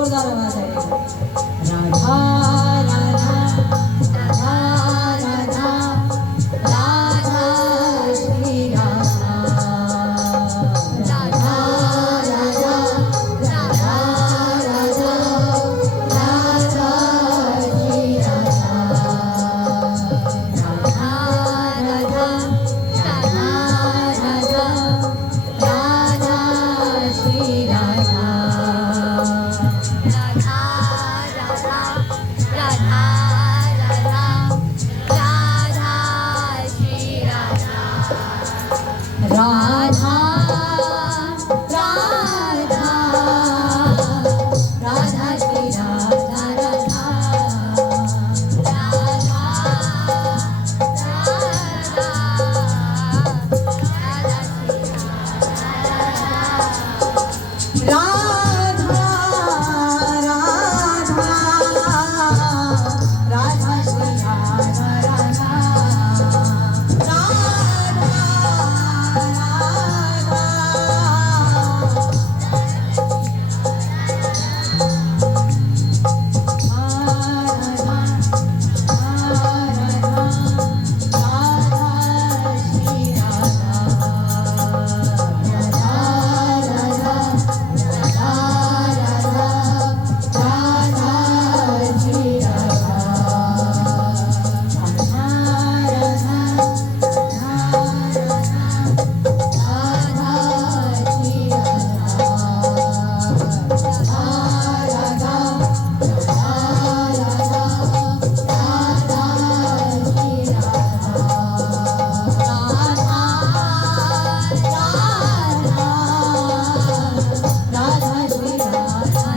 जोरदार आवाज आएगी। राधा राधा राधा राधा राधा श्री राधा राधा राधा राधा राधा राधा श्री राधा राधा राधा राधा राधा राधा श्री राधा राधा राधा राधा राधा राधा श्री राधा राधा राधा राधा श्री राधा राधा राधा राधा राधा श्री राधा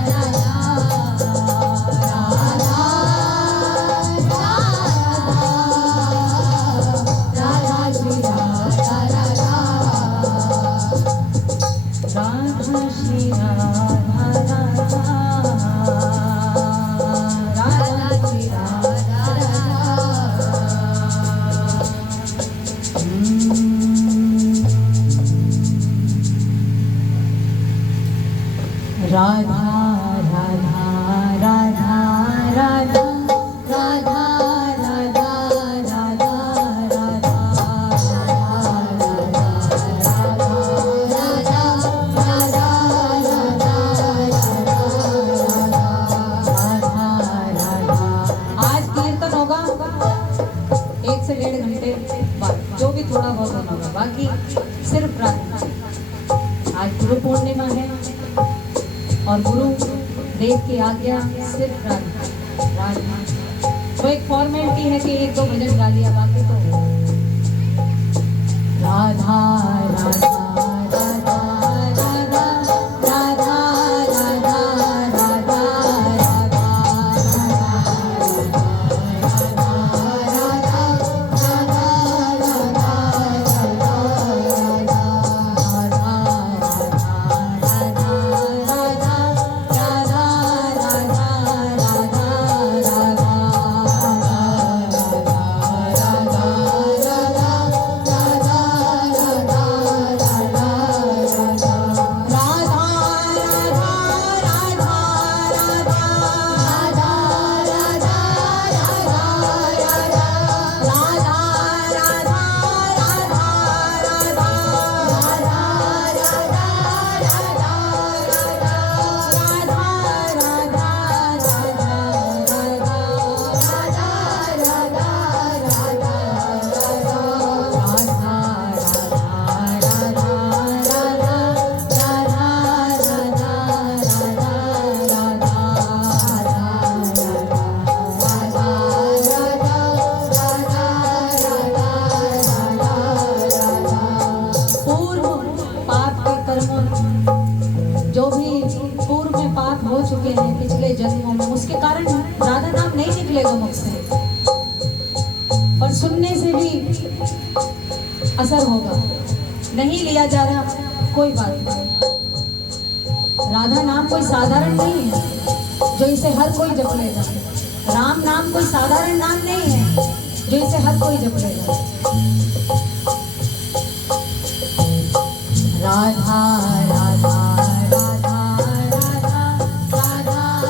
राधा राधा राधा राधा राधा राधा राधा राधा आज कीर्तन होगा 1 से 1.5 घंटे बाद, जो भी थोड़ा बहुत होगा, बाकी सिर्फ प्रार्थना। आज गुरु पूर्णिमा है और गुरु देव की आज्ञा सिर्फ प्रार्थना। तो एक फॉर्मेलिटी है कि 1-2 भजन गा लिया, बाकी तो राधा राधा राधा राधा राधा राधा राधा पिछले जन्मों में, उसके कारण राधा नाम नहीं निकलेगा मुख से, और सुनने से भी असर होगा। नहीं लिया जा रहा, कोई बात नहीं। राधा नाम कोई साधारण नहीं है जो इसे हर कोई जप लेगा। राम नाम कोई साधारण नाम नहीं है जो इसे हर कोई जप लेगा। राधा राधा राधा राधा राधा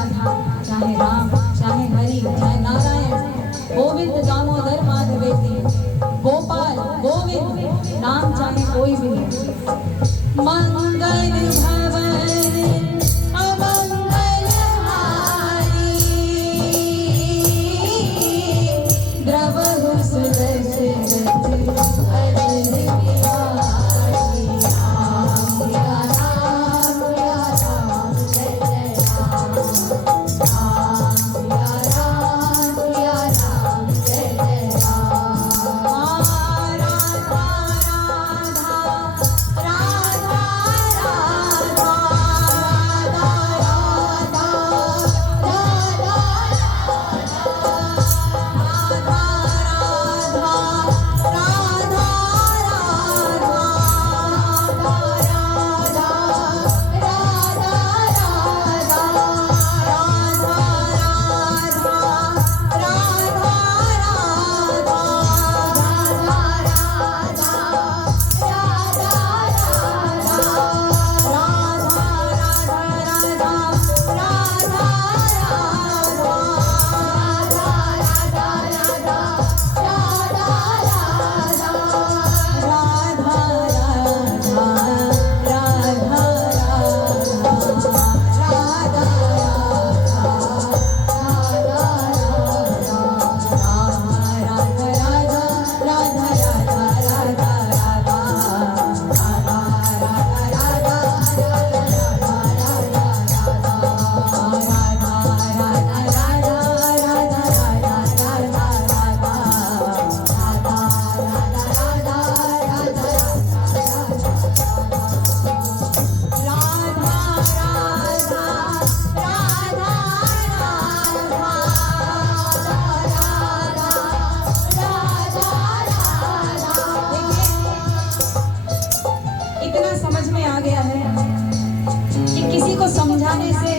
राधा, चाहे राम, चाहे हरि, चाहे नारायण, गोविंद दामोदर माधवेति, गोपाल गोविंद नाम चाहे कोई भी हो। मंगल भवन अमंगल हारी, द्रवहु सुदर्शन अरविंद बिहारी। राम या राम या राम जय जय राम, राम या राम या राम जय जय राम। राधा राधा राधा राधा इतना समझ में आ गया है कि किसी को समझाने से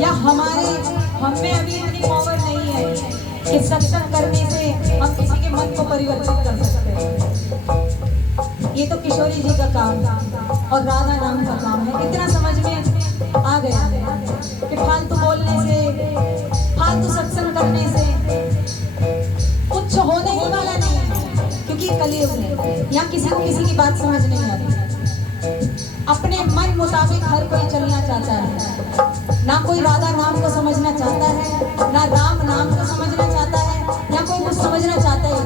या हम में अभी इतनी पावर नहीं है कि सत्संग करने से हम किसी के मन को परिवर्तित कर सकते हैं। ये तो किशोरी जी का काम और राधा नाम का काम है। इतना समझ में आ गया है कि फालतू बोलने से, फालतू सत्संग करने से कुछ होने ही वाला नहीं है, क्योंकि कलयुग है। यहाँ किसी को किसी की बात समझ नहीं आती। अपने मन मुताबिक हर कोई चलना चाहता है। ना कोई राधा नाम को समझना चाहता है, ना राम नाम को समझना चाहता है, या कोई कुछ समझना चाहता है।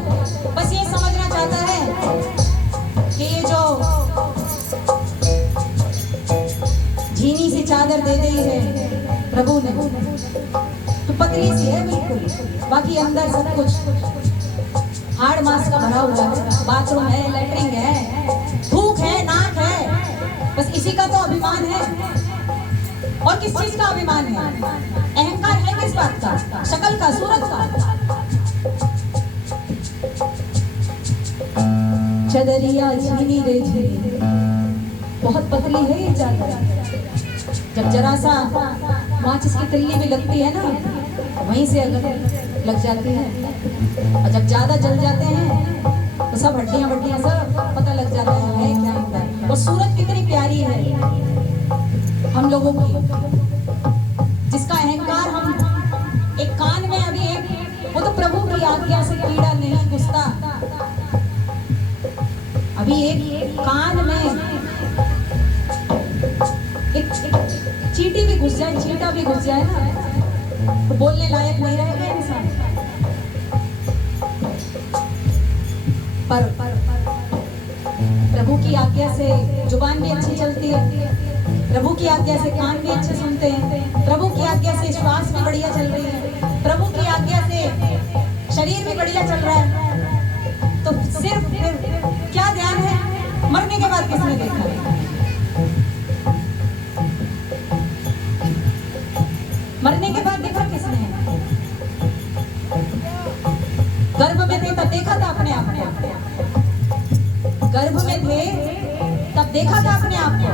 बस ये समझना चाहता है कि ये जो झीनी सी चादर दे दी है प्रभु ने, तो पतली सी है बिल्कुल, बाकी अंदर सब कुछ हाड़ मांस का भरा हुआ है। बाथरूम है, लेटरिंग है, थूक है, नाक है, बस इसी का तो अभिमान है। और किस चीज का अभिमान है? अहंकार है किस बात का? शक्ल का, सूरत का। चदरिया झीनी रे झीनी, बहुत पतली है ये चादर। जब जरा सा माचिस की तिल्ली भी लगती है ना, वहीं से अगर लग जाती है, और जब ज्यादा जल जाते हैं तो सब हड्डियां वड्डियां सब पता लग जाता है क्या अंदर। और सूरत कितनी प्यारी है हम लोगों की, जिसका अहंकार हम एक कान में अभी एक, वो तो प्रभु की आज्ञा से कीड़ा नहीं घुसता। अभी एक कान में एक चींटी भी घुस जाए, चींटा भी घुस जाए ना, तो बोलने लायक नहीं रहेगा इंसान। पर प्रभु की आज्ञा से जुबान भी अच्छी चलती है, प्रभु की आज्ञा से कान भी अच्छे सुनते हैं, प्रभु की आज्ञा से श्वास भी बढ़िया चल रही है, प्रभु की आज्ञा से शरीर भी बढ़िया चल रहा है। तो सिर्फ क्या ध्यान है? मरने के बाद किसने देखा है? मरने के बाद देखा किसने? गर्भ में थे तब देखा था अपने आप को, गर्भ में थे तब देखा था अपने आप को।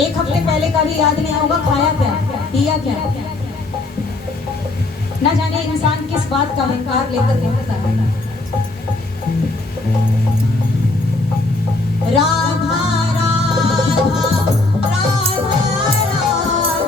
एक हफ्ते पहले का भी याद नहीं होगा, खाया क्या, पिया क्या, न जाने इंसान किस बात का अहंकार लेकर देखता है। राधा राधा राधा राधा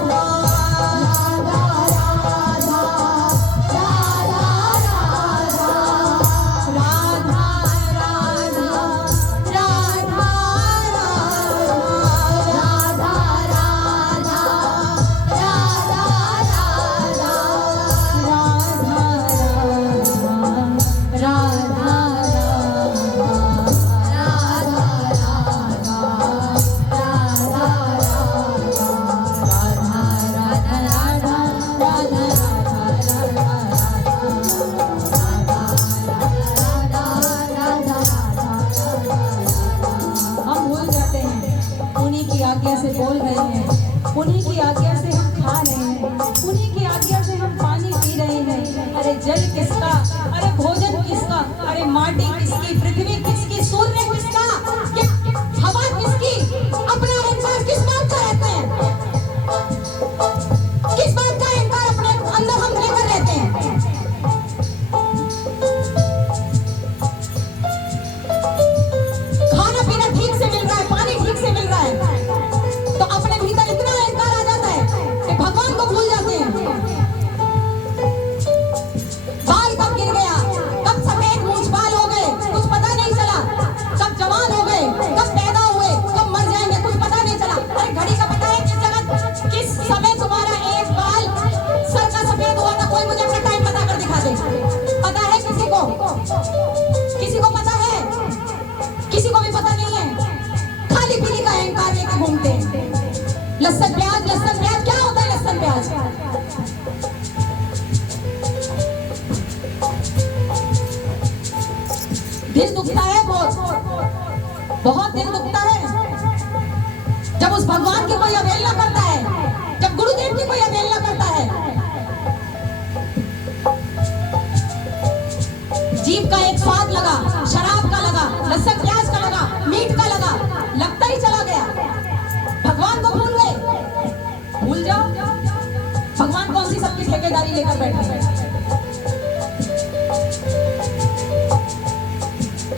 भगवान कौन सी सबकी ठेकेदारी लेकर बैठे हैं?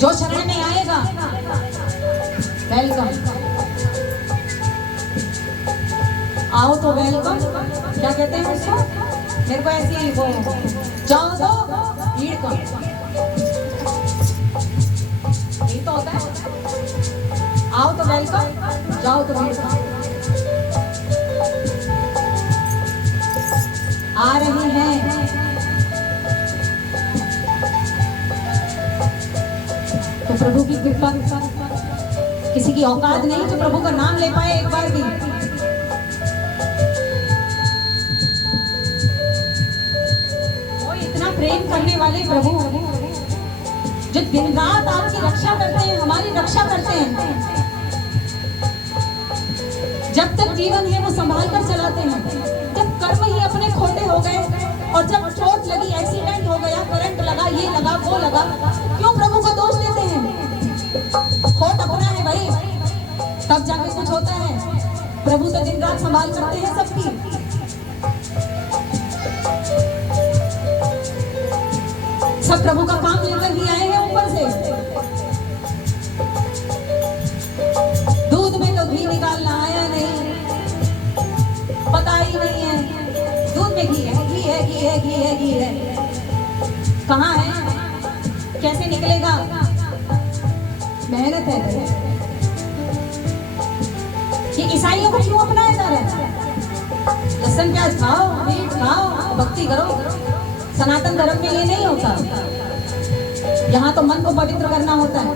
जो शरण में आएगा वेलकम, आओ तो वेलकम, क्या कहते हैं उसको? मेरे को ऐसी वो जाओ तो भीड़ कम, यही तो होता है। आओ तो वेलकम, जाओ तो भीड़ कम। आ रही हैं तो प्रभु की कृपा, किसी की औकात नहीं तो प्रभु का नाम ले पाए एक बार भी। वो इतना प्रेम करने वाले प्रभु जो दिन रात आपकी रक्षा करते हैं, हमारी रक्षा करते हैं, जब तक जीवन है वो संभाल कर चलाते हैं। जब कर्म ही अपने खोटे हो गए और जब चोट लगी, एक्सीडेंट हो गया, करंट लगा, ये लगा, वो लगा, क्यों प्रभु को दोष देते हैं? खोट अपना है भाई, तब जाके कुछ होता है। प्रभु तो दिन रात संभाल करते हैं सबकी। सब प्रभु का काम लेकर ही आए हैं ऊपर से। दूध में तो घी निकालना आया नहीं, पता ही नहीं है दूध में घी है, घी है, घी है, घी है, घी है, कहाँ है, कैसे निकलेगा? मेहनत है। ये ईसाइयों को क्यों अपनाया जा रहा है? लहसुन प्याज खाओ, मीट खाओ, भक्ति करो। सनातन धर्म में ये नहीं होता। यहाँ तो मन को पवित्र करना होता है।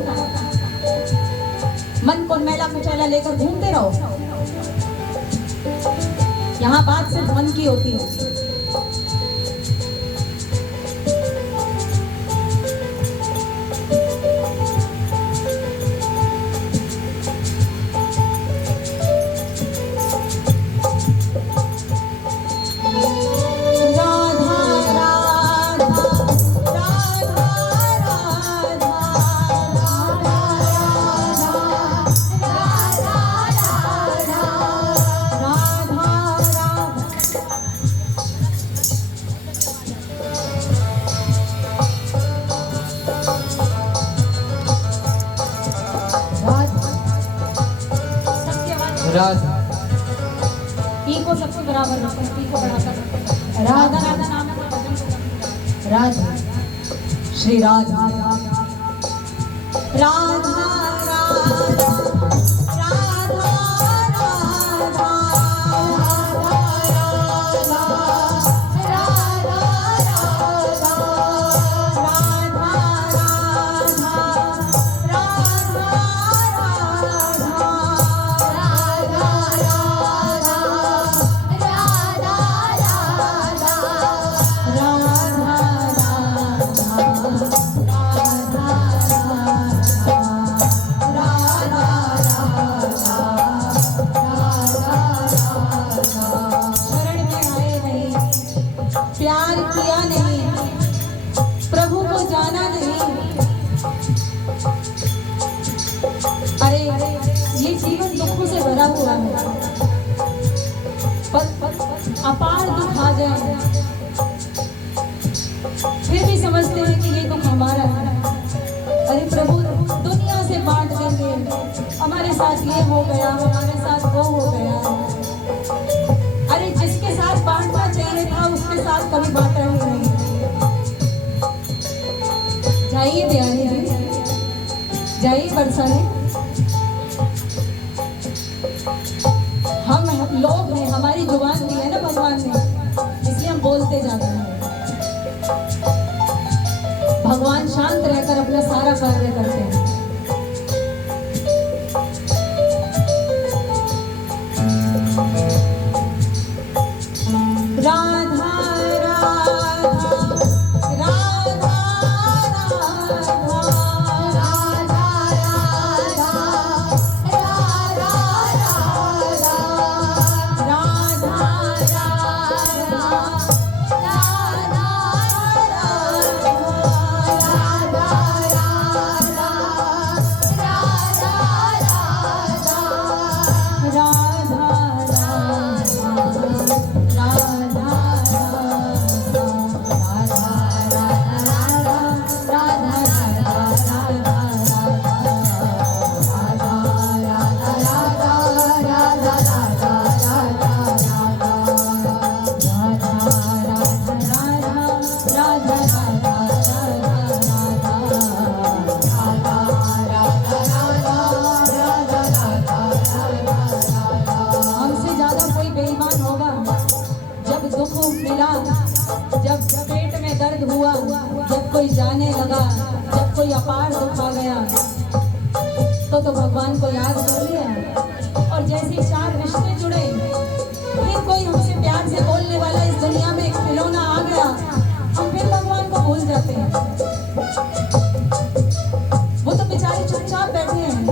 मन को मैला कुचैला लेकर घूमते रहो। यहाँ बात सिर्फ मन की होती है। राधा ई को सबसे बराबर रखो, ई को बढ़ाकर राधा राधा नाम है भजन। राधा श्री राधा राधा राधा प्यार किया नहीं, प्रभु को जाना नहीं। अरे ये जीवन दुखों से भरा हुआ है, पर अपार दुख आ जाए फिर भी समझते हैं कि ये दुख हमारा है। अरे प्रभु दुनिया से बांट देंगे, हमारे साथ ये हो गया, हमारे साथ वो हो गया। अरे जिसके साथ बांटना चाहिए था उसके साथ कभी बांटा ही नहीं। जाइए बिहारी जी, जाइए बरसाने। हम लोग हैं, हमारी जुबान दी है ना भगवान ने, इसलिए हम बोलते जाते हैं। भगवान शांत रहकर अपना सारा कार्य करते हैं। राधा राधा राधा राधा जब दुख मिला, जब पेट में दर्द हुआ, जब कोई जाने लगा, जब कोई अपार दुख आ गया, तो भगवान को याद कर लिया। और जैसे चार रिश्ते जुड़े, फिर कोई हमसे प्यार से बोलने वाला इस दुनिया में एक खिलौना आ गया, हम फिर भगवान को भूल जाते हैं। वो तो बेचारे चुपचाप बैठे हैं,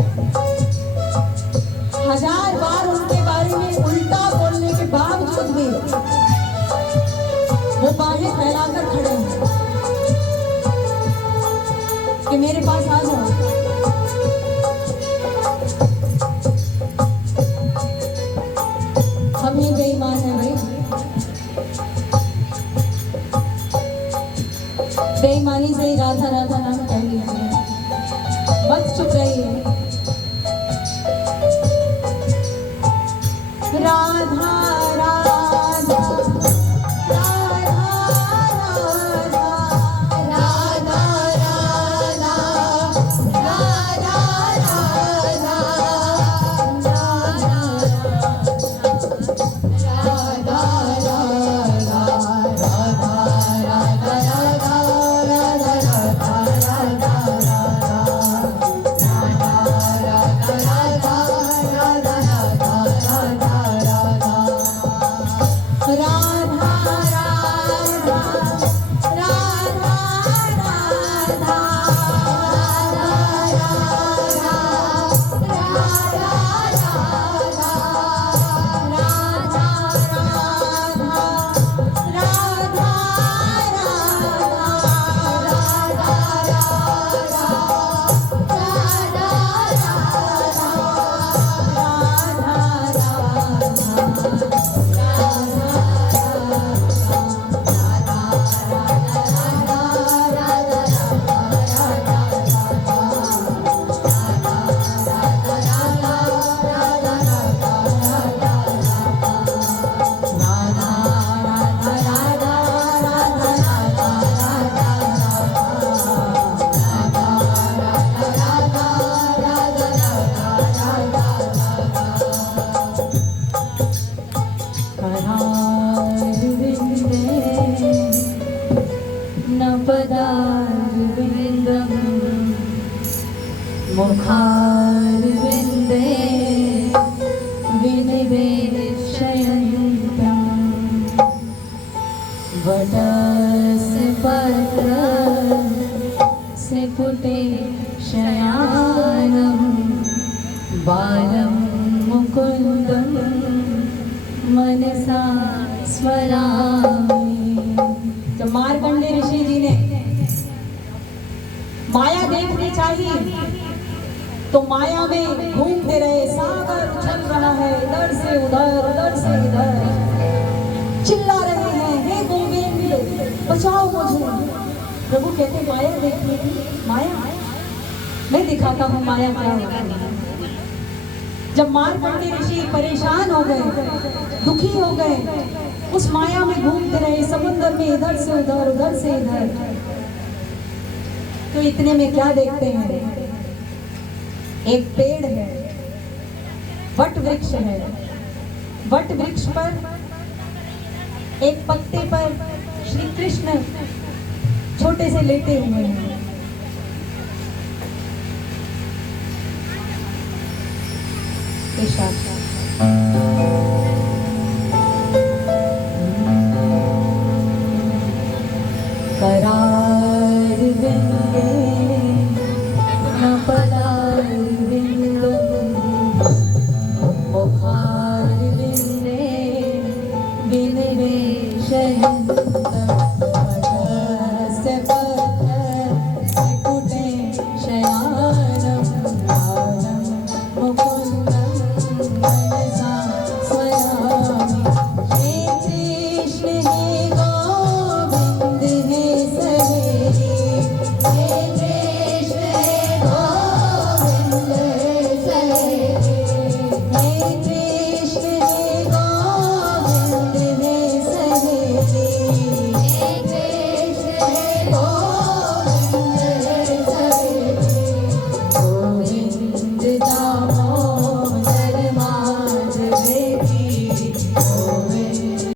हजार बार उनके बारे में उल्टा बोलने के बावजूद भी वो बाहें फैलाकर खड़े हैं कि मेरे पास आ जाओ। हम ही बेईमान है भाई, बेईमानी से ही राधा राधा नाम कह लीजिए, बस चुप रहिए। राधा राधा राधा राधा मुखारविन्दे विनिवेशयन्तं वटस्पत्रस्य पुटे शयानं बालं मुकुन्दं मनसा स्मरामि। जब मार्कंडे ऋषि जी ने माया देखनी चाहिए तो माया में घूमते रहे, सागर उछल रहा है इधर से उधर से इधर, चिल्ला रहे हैं हे गोविंद बचाओ मुझे। प्रभु कहते माया देखनी थी, माया मैं दिखाता हूँ माया क्या है। जब मार्कंडे ऋषि परेशान हो गए, दुखी हो गए, उस माया में घूमते रहे समुद्र में इधर से उधर से इधर, तो इतने में क्या देखते हैं, एक पेड़ है, वट वृक्ष है, वट वृक्ष पर एक पत्ते पर श्री कृष्ण छोटे से लेटे हुए हैं। करार बिंदे न पदार बिंदु मुखार बिंदे विनिवेशयन्तं